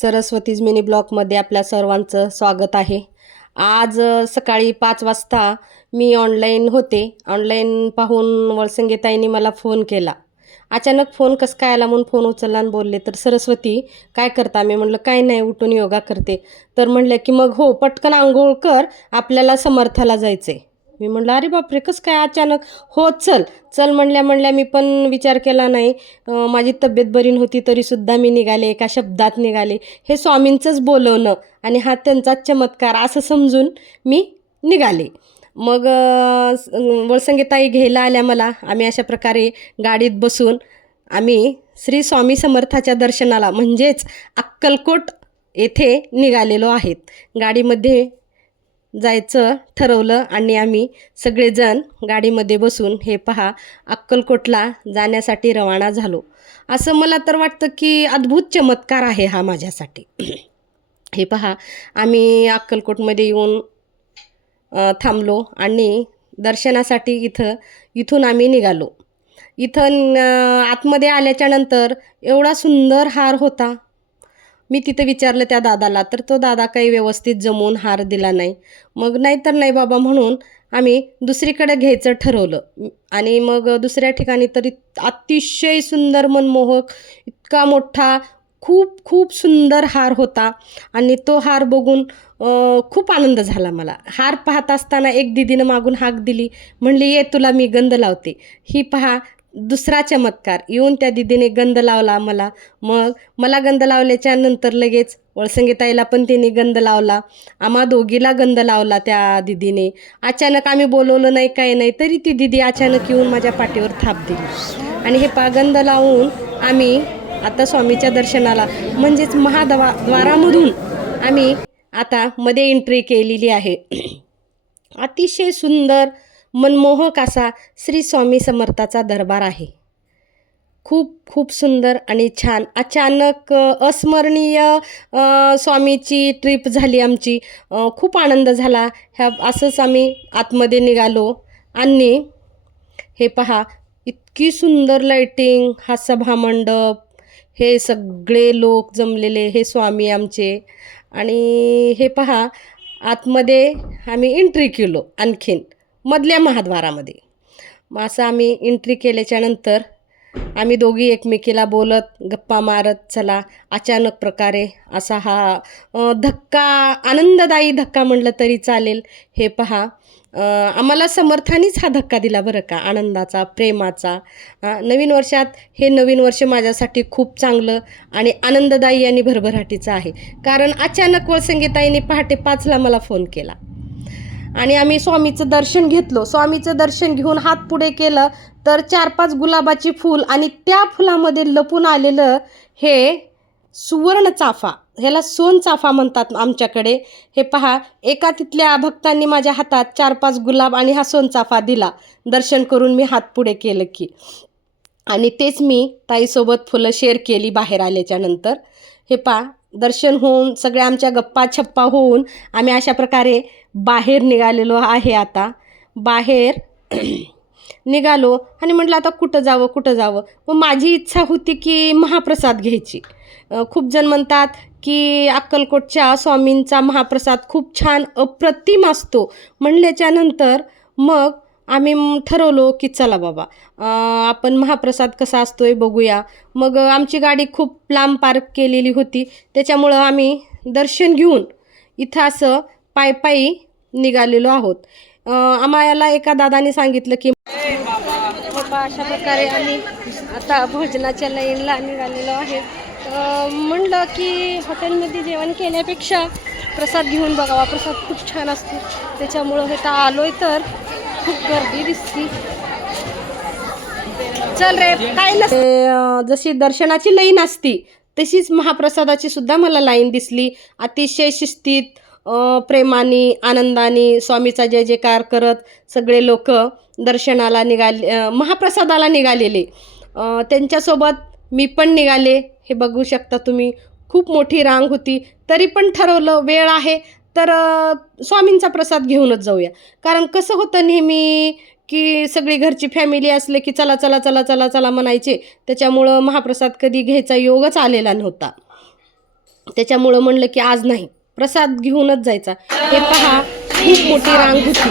सरस्वतीज mini ब्लॉकमध्ये आपल्या सर्वांचं स्वागत आहे. आज सकाळी 5 वाजता मी ऑनलाईन होते. ऑनलाईन पाहून वळसंगेताईंनी मला फोन केला. अचानक फोन कसं काय आला म्हणून फोन उचलला आणि बोलले, तर सरस्वती काय करता? मी म्हटलं काय नाही, उठून योगा करते. तर म्हणलं की मग हो पटकन आंघोळ कर, आपल्याला समर्थाला जायचं आहे. मी म्हटलं अरे बापरे, कसं काय अचानक? हो चल चल म्हणल्या मी पण विचार केला नाही. माझी तब्येत बरी नव्हती तरीसुद्धा मी निघाले, एका शब्दात निघाले. हे स्वामींचंच बोलवणं आणि हा त्यांचाच चमत्कार असं समजून मी निघाले. मग वळसंगेताई घ्यायला आल्या मला. आम्ही अशा प्रकारे गाडीत बसून आम्ही श्री स्वामी समर्थाच्या दर्शनाला म्हणजेच अक्कलकोट येथे निघालेलो आहेत. गाडीमध्ये जायचं ठरवलं आणि आम्ही सगळेजण गाडीमध्ये बसून हे पहा अक्कलकोटला जाण्यासाठी रवाना झालो. असं मला तर वाटतं की अद्भुत चमत्कार आहे हा माझ्यासाठी. हे पहा आम्ही अक्कलकोटमध्ये येऊन थांबलो आणि दर्शनासाठी इथून आम्ही निघालो. इथं आतमध्ये आल्याच्यानंतर एवढा सुंदर हार होता. मी तिथं विचारलं त्या दादाला, तर तो दादा काही व्यवस्थित जमवून हार दिला नाही. मग नाहीतर नाही बाबा म्हणून आम्ही दुसरीकडे घ्यायचं ठरवलं. आणि मग दुसऱ्या ठिकाणी तरी अतिशय सुंदर मनमोहक इतका मोठा खूप खूप सुंदर हार होता. आणि तो हार बघून खूप आनंद झाला मला. हार पाहत असताना एक दीदीनं मागून हाक दिली, म्हणली ये तुला मी गंध लावते. ही पहा दुसरा चमत्कार. येऊन त्या दीदीने गंध लावला मला. मग मला गंध लावल्याच्या नंतर लगेच वळसंगेताईला पण तिने गंध लावला. आम्हा दोघीला गंध लावला त्या दीदीने. अचानक आम्ही बोलवलं नाही काही नाही, तरी ती दीदी अचानक येऊन माझ्या पाठीवर थाप दिली. आणि हे गंध लावून आम्ही आता स्वामीच्या दर्शनाला म्हणजेच महाद्वारामधून आम्ही आता मध्ये एंट्री केलेली आहे. अतिशय सुंदर मनमोहक असा श्री स्वामी समर्थाचा दरबार आहे. खूप खूप सुंदर आणि छान. अचानक अस्मरणीय स्वामीची ट्रिप झाली आमची. खूप आनंद झाला. असंच आम्ही आतमध्ये निघालो आणि हे पहा इतकी सुंदर लाईटिंग, हा सभामंडप, हे सगळे लोक जमलेले, हे स्वामी आमचे. आणि हे पहा आतमध्ये आम्ही एंट्री केलो आणखीन मधल्या महाद्वारामध्ये. मग असं आम्ही एंट्री केल्याच्यानंतर आम्ही दोघी एकमेकीला बोलत गप्पा मारत चला. अचानक प्रकारे असा हा धक्का, आनंददायी धक्का म्हटलं तरी चालेल. हे पहा आम्हाला समर्थानीच हा धक्का दिला बरं का, आनंदाचा, प्रेमाचा. नवीन वर्षात हे नवीन वर्ष माझ्यासाठी खूप चांगलं आणि आनंददायी आणि भरभराटीचं आहे. कारण अचानक वळसंगेताईंनी पहाटे 5ला मला फोन केला आणि आम्ही स्वामीचं दर्शन घेतलो. स्वामीचं दर्शन घेऊन हात पुढे केलं तर 4-5 गुलाबाची फूल आणि त्या फुलामध्ये लपून आलेलं हे सुवर्ण चाफा, ह्याला सोन चाफा म्हणतात आमच्याकडे. हे पहा एका तिथल्या भक्तांनी माझ्या हातात 4-5 गुलाब आणि हा सोन चाफा दिला. दर्शन करून मी हात पुढे केलं की, आणि तेच मी ताईसोबत फुलं शेअर केली बाहेर आल्याच्या नंतर. हे पहा दर्शन होऊन सगळ्या आमच्या गप्पा छप्पा होऊन आम्ही अशा प्रकारे बाहेर निघालेलो आहे. आता बाहेर निघालो आणि म्हटलं आता कुठं जावं. मग माझी इच्छा होती की महाप्रसाद घ्यायची. खूप जण म्हणतात की अक्कलकोटच्या स्वामींचा महाप्रसाद खूप छान अप्रतिम असतो. म्हणल्याच्या नंतर मग आम्ही ठरवलो की चला बाबा आपण महाप्रसाद कसा असतोय बघूया. मग आमची गाडी खूप लांब पार्क केलेली होती, त्याच्यामुळं आम्ही दर्शन घेऊन इथं असं पायी निघालेलो आहोत. आम्हाला एका दादाने सांगितलं की अशा प्रकारे आम्ही आता भोजनाच्या लाईनला निघालेलो आहे. म्हणलं की हॉटेलमध्ये जेवण केल्यापेक्षा प्रसाद घेऊन बघावा, प्रसाद खूप छान असतो. त्याच्यामुळं हे तर आलोय तर खूप गर्दी दिसती. चल रे काय नसते. जशी दर्शनाची लाईन असती तशीच महाप्रसादाची सुद्धा मला लाईन दिसली. अतिशय शिस्तीत, प्रेमाने, आनंदाने स्वामीचा जय जयकार करत सगळे लोक दर्शनाला महाप्रसादाला निघालेले. त्यांच्यासोबत मी पण निघाले. हे बघू शकता तुम्ही, खूप मोठी रांग होती. तरी पण ठरवलं वेळ आहे तर स्वामींचा प्रसाद घेऊनच जाऊया. कारण कसं होतं नेहमी की सगळी घरची फॅमिली असले की चला चला चला चला चला म्हणायचे. त्याच्यामुळं महाप्रसाद कधी घ्यायचा योगच आलेला नव्हता. त्याच्यामुळं म्हणलं की आज नाही, प्रसाद घेऊनच जायचा. हे पहा, खूप मोठी रांग होती.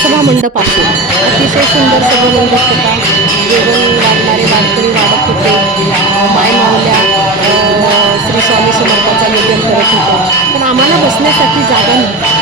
सभामंडप आहे. अतिशय सुंदर सभामंडप होता. जेवण वाढणारे वारकरी वाढत होते. मायमावल्या श्री स्वामी समर्थाचा निवेदन करत होते. पण आम्हाला बसण्यासाठी जागा नव्हती.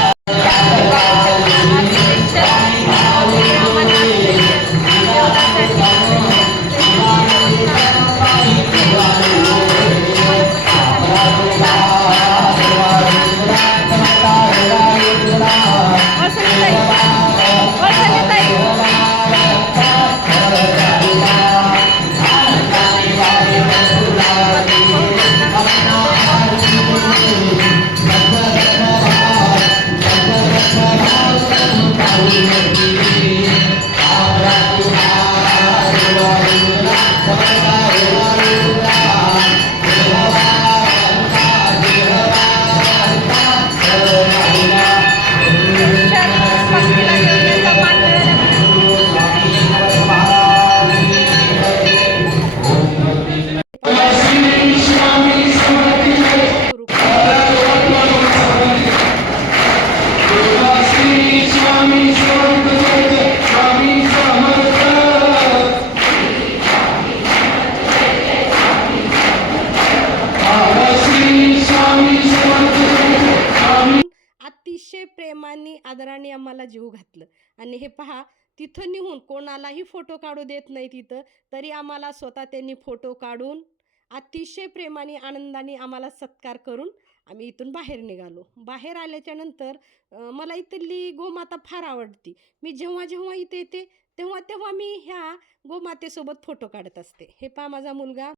अतिशय प्रेमाने आदराने आम्हाला जीव घातलं. आणि हे पहा, तिथं निघून कोणालाही फोटो काढू देत नाही तिथं, तरी आम्हाला स्वतः त्यांनी फोटो काढून अतिशय प्रेमाने आनंदाने आम्हाला सत्कार करून आम्ही इथून बाहेर निघालो. बाहेर आल्याच्या नंतर मला इथली गोमाता फार आवडती. मी जेव्हा जेव्हा इथे येते तेव्हा तेव्हा मी ह्या गोमातेसोबत फोटो काढत असते. हे पहा, माझा मुलगा